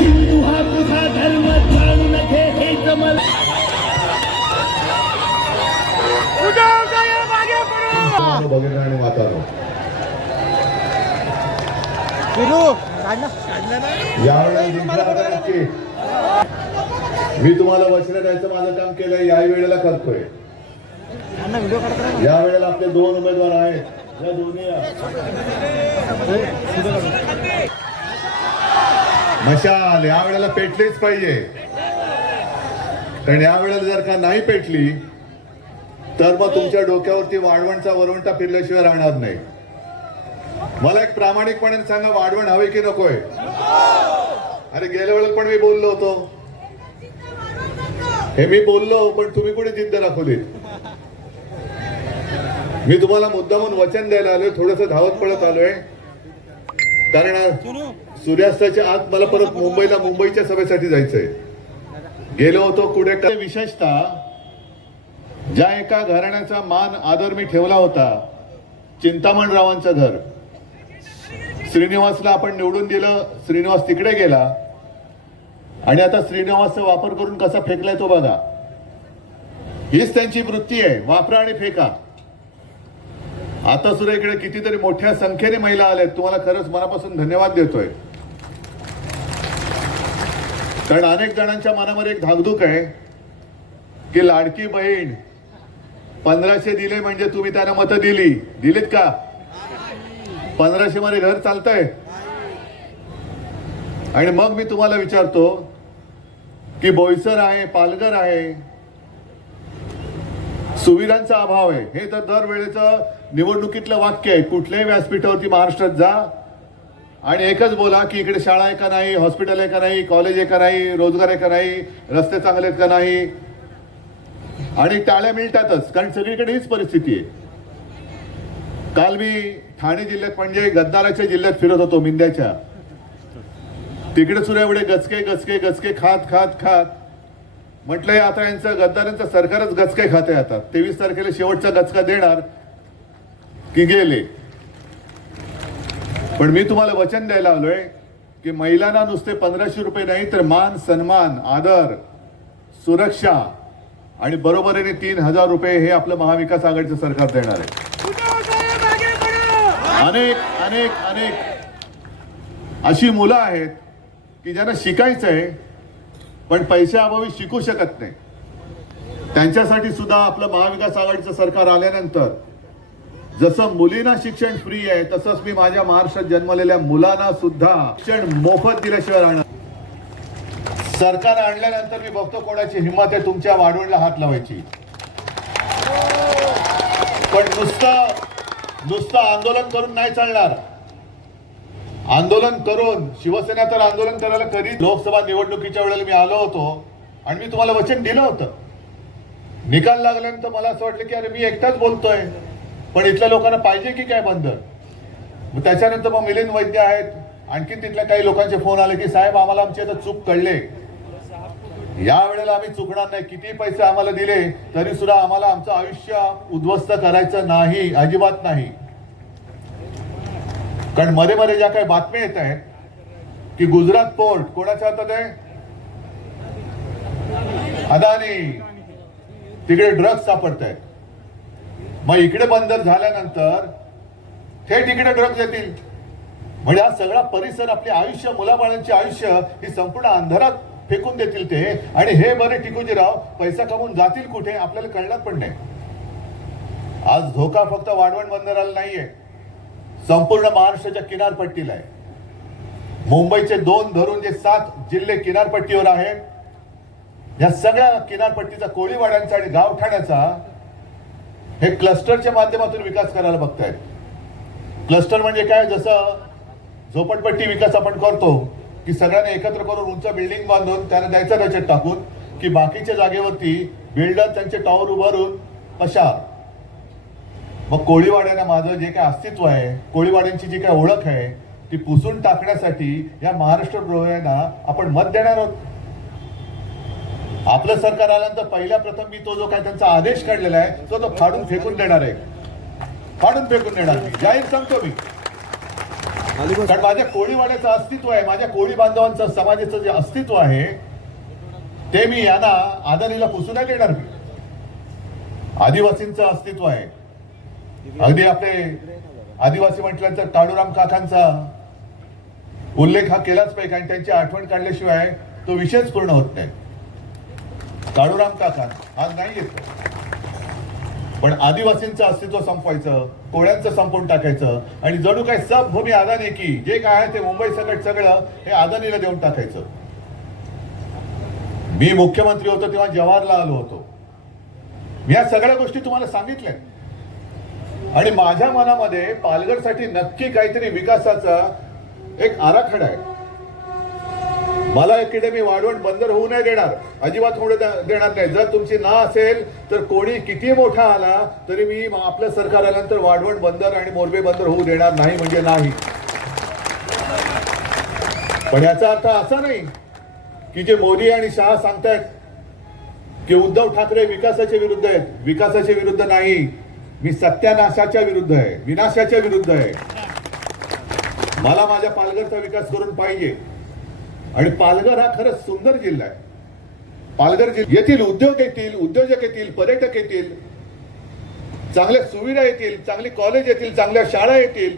हिंदू हा तुझा धर्म जाणू नये हे जमल. बघेन आणि वातावरण. नक्की. मी तुम्हाला वचन द्यायचं माझं काम केलंय या वेळेला करतोय. या वेळेला आपले दोन उमेदवार आहेत. या दोन्ही. मशाल या वेळेला पेटलीच पाहिजे. कारण या वेळेला जर का नाही पेटली तर मग तुमच्या डोक्यावरती वाढवणचा वरवंटा फिरल्याशिवाय राहणार नाही. मला एक प्रामाणिकपणे सांगा वाढवण हवे की नकोय? अरे गेल्या वेळेला पण मी बोललो होतो. हे मी बोललो पण तुम्ही कुठे जिद्द दाखवलीत? मी तुम्हाला मुद्दामून वचन द्यायला आलोय थोडस धावत पळत आलोय. कारण सूर्यास्ताच्या आत मला परत मुंबईला मुंबईच्या सभेसाठी जायचंय. गेलो होतो कुठे? विशेषतः ज्या एका घराण्याचा मान आदर मी ठेवला होता चिंतामणरावांचं घर. श्रीनिवासला आपण निवडून दिलं श्रीनिवास तिकडे गेला. आणि आता श्रीनिवासचा वापर करून कसा फेकलाय तो बघा. हीच त्यांची वृत्ती आहे वापरा आणि फेका. आता सुद्धा इकडे कितीतरी मोठ्या संख्येने महिला आल्या तुम्हाला खरंच मनापासून धन्यवाद देतोय. कारण अनेक जणांच्या मनामध्ये एक धाकधूक आहे की लाडकी बहीण पंधराशे दिले म्हणजे तुम्ही त्यांना मतं दिली. दिलीत का? पंधराशे मध्ये घर चालतंय. आणि मग मी तुम्हाला विचारतो की बोईसर आहे पालघर आहे सुविधांचा अभाव आहे. हे तर दरवेळेचं निवडणुकीतलं वाक्य आहे. कुठल्याही व्यासपीठावरती महाराष्ट्रात जा आणि एकच बोला की इकडे शाळा आहे का नाही हॉस्पिटल आहे का नाही कॉलेज आहे का नाही रोजगार आहे का नाही रस्ते चांगले आहेत का नाही आणि टाळ्या मिळतातच कारण सगळीकडे हीच परिस्थिती आहे. काल मी ठाणे जिल्ह्यात म्हणजे गद्दाराच्या जिल्ह्यात फिरत होतो मिंद्याच्या. तिकडे सुद्धा एवढे गचके गचके गचके खात खात खात. म्हटलंय आता यांचं गद्दारांचं सरकारच गचके खाते आता. तेवीस तारखेला शेवटचा गचका देणार की गेले. पण मी तुम्हाला वचन द्यायला आलोय की महिलांना नुसते पंधराशे रुपये नाही तर मान सन्मान आदर सुरक्षा आणि बरोबरीने तीन हजार रुपये हे आपलं महाविकास आघाडीचं सरकार देणार आहे. अनेक अनेक अनेक अशी मुलं आहेत की ज्यांना शिकायचं आहे पण पैशाअभावी शिकू शकत नाही. त्यांच्यासाठी सुद्धा आपलं महाविकास आघाडीचं सरकार आल्यानंतर जसं मुलींना शिक्षण फ्री आहे तसंच मी माझ्या महाराष्ट्रात जन्मलेल्या मुलांना सुद्धा शिक्षण मोफत दिल्याशिवाय राहणार सरकार आणल्यानंतर मी बघतो कोणाची हिंमत आहे तुमच्या वाढवणीला हात लावायची. पण नुसतं नुसतं आंदोलन करून नाही चालणार. आंदोलन करून शिवसेना तर आंदोलन करायला कधी लोकसभा निवडणुकीच्या वेळेला मी आलो होतो आणि मी तुम्हाला वचन दिलं होतं. निकाल लागल्यानंतर मला असं वाटलं की अरे मी एकटाच बोलतोय. पण इथल्या लोकांना पाहिजे की काय बंधन मग त्याच्यानंतर मग मिलिंद वैद्य आहेत. आणखी तिथल्या काही लोकांचे फोन आले की साहेब आम्हाला आमची आता चूक कळले. या वेळेला आम्ही चुकणार नाही. किती पैसे आम्हाला दिले तरी सुद्धा आम्हाला आमचं आयुष्य उद्ध्वस्त करायचं नाही अजिबात नाही. कारण मध्ये मध्ये ज्या काही बातम्या येत आहेत की गुजरात पोर्ट कोणाच्या हातात आहे? अदानी. तिकडे ड्रग्ज सापडत आहेत मग इकडे बंदर झाल्यानंतर थेट इकडे ड्रग्ज येतील. म्हणजे हा सगळा परिसर आपले आयुष्य मुलाबाळांचे आयुष्य ही संपूर्ण अंधारात फेकून देतील ते. आणि हे बरे टिकूजीराव पैसा कमवून जातील कुठे आपल्याला कळणार पण नाही. आज धोका फक्त वाढवण बंदराला नाहीये. संपूर्ण महाराष्ट्राच्या किनारपट्टीला आहे. मुंबईचे दोन धरून जे सात जिल्हे किनारपट्टीवर आहेत या सगळ्या किनारपट्टीचा कोळीवाड्यांचा आणि गावठाण्याचा हे क्लस्टरच्या माध्यमातून विकास करायला बघतायत. क्लस्टर म्हणजे काय? जसं झोपडपट्टी विकास आपण करतो की सगळ्यांना एकत्र करून उंच बिल्डिंग बांधून त्यांना द्यायचा बजेट टाकून की बाकीच्या जागेवरती बिल्डर त्यांचे टॉवर उभारून कशा मग कोळीवाड्यांना माझं जे काय अस्तित्व आहे कोळीवाड्यांची जी काय ओळख आहे ती पुसून टाकण्यासाठी या महाराष्ट्र द्रोह्यांना आपण मत देणार आहोत. आपलं सरकार आल्यानंतर पहिल्या प्रथम मी तो जो काय त्यांचा आदेश काढलेला आहे तो तो फाडून फेकून देणार आहे. फाडून फेकून देणार मी जाहीर सांगतो मी. कारण माझ्या कोळीवाड्याचं अस्तित्व आहे. माझ्या कोळी बांधवांचं समाजाचं जे अस्तित्व आहे ते मी यांना आदानीला पुसू नाही देणार मी. आदिवासींचं अस्तित्व आहे. अगदी आपले आदिवासी म्हटलं तर काळूराम काकांचा उल्लेख हा केलाच पाहिजे कारण त्यांची आठवण काढल्याशिवाय तो विषयच पूर्ण होत नाही. काळूराम काका आज नाही येतो. पण आदिवासींचं अस्तित्व संपवायचं कोळ्यांचं संपवून टाकायचं आणि जणू काय सब भूमी आदाने की जे काय आहे ते मुंबई सकट सगळं हे आदानीला देऊन टाकायचं. मी मुख्यमंत्री होतो तेव्हा जवाहरला आलो होतो. मी या सगळ्या गोष्टी तुम्हाला सांगितल्या. आणि माझ्या मनामध्ये पालघरसाठी नक्की काहीतरी विकासाचा एक आराखडा आहे. मला इकडे मी वाढवण बंदर होऊ नाही देणार. अजिबात होऊ देणार नाही. जर तुमची ना असेल तर कोणी किती मोठा आला तरी मी आपलं सरकार आल्यानंतर वाढवण बंदर आणि मोरबे बंदर होऊ देणार नाही म्हणजे नाही. पण याचा अर्थ असा नाही की जे मोदी आणि शाह सांगतायत की उद्धव ठाकरे विकासाच्या विरुद्ध आहेत. विकासाच्या विरुद्ध नाही. मी सत्यानाशाच्या विरुद्ध आहे. विनाशाच्या विरुद्ध आहे. मला माझ्या पालघरचा विकास करून पाहिजे. आणि पालघर हा खरंच सुंदर जिल्हा आहे. पालघर जिल्हा येथील उद्योग येतील उद्योजक येतील पर्यटक येतील चांगल्या सुविधा येतील चांगली कॉलेज येतील चांगल्या शाळा येतील.